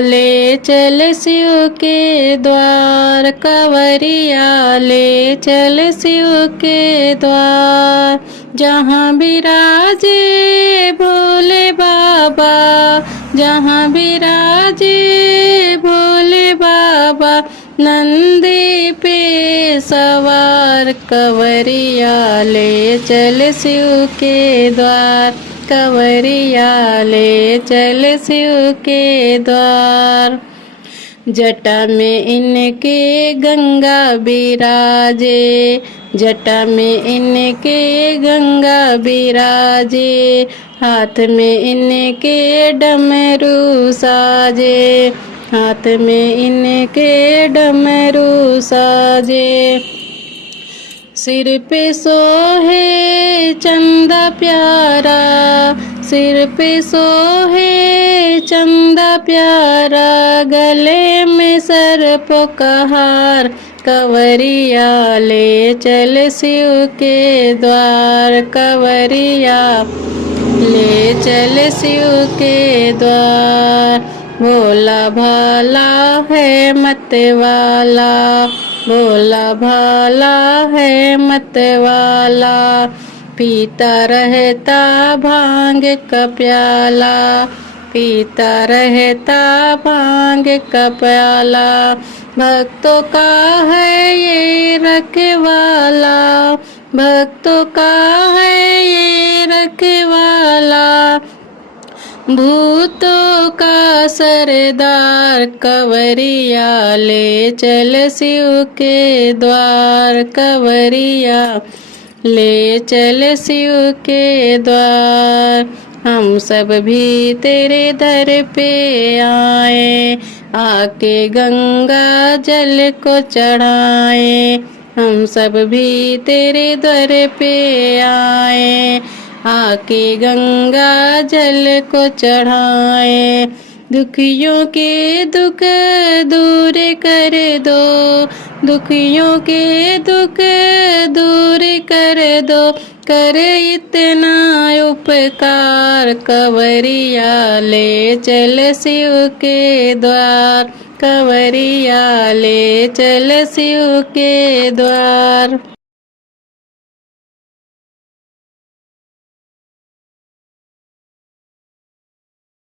ले चल शिव के द्वार, कंवरिया ले चल शिव के द्वार। जहाँ विराजे भोले बाबा, जहाँ विराजे भोले बाबा, नंदी पे सवार, कंवरिया ले चल शिव के द्वार, कंवरिया ले चल शिव के द्वार। जटा में इनके गंगा बिराजे, जटा में इनके गंगा बिराजे, हाथ में इनके डमरू साजे, हाथ में इनके डमरू साजे। सिर पे सोहे चंदा प्यारा, सिर पे सोहे चंदा प्यारा, गले में सर्प का हार, कंवरिया ले चल शिव के द्वार, कंवरिया ले चल शिव के द्वार। भोला भाला है मत वाला, भोला भाला है मत वाला, पीता रहता भांग का प्याला, पीता रहता भांग का प्याला। भक्तों का है ये रखवाला, भक्तों का है ये रखवाला, भूतों का सरदार, कंवरिया ले चल शिव के द्वार, कंवरिया ले चल शिव के द्वार। हम सब भी तेरे दर पे आए, आके गंगा जल को चढ़ाए। हम सब भी तेरे दर पे आए, आके गंगा जल को चढ़ाए। दुखियों के दुख दूर कर दो, दुखियों के दुख दूर कर दो, कर इतना उपकार, कंवरिया ले चल शिव के द्वार, कंवरिया ले चल शिव के द्वार।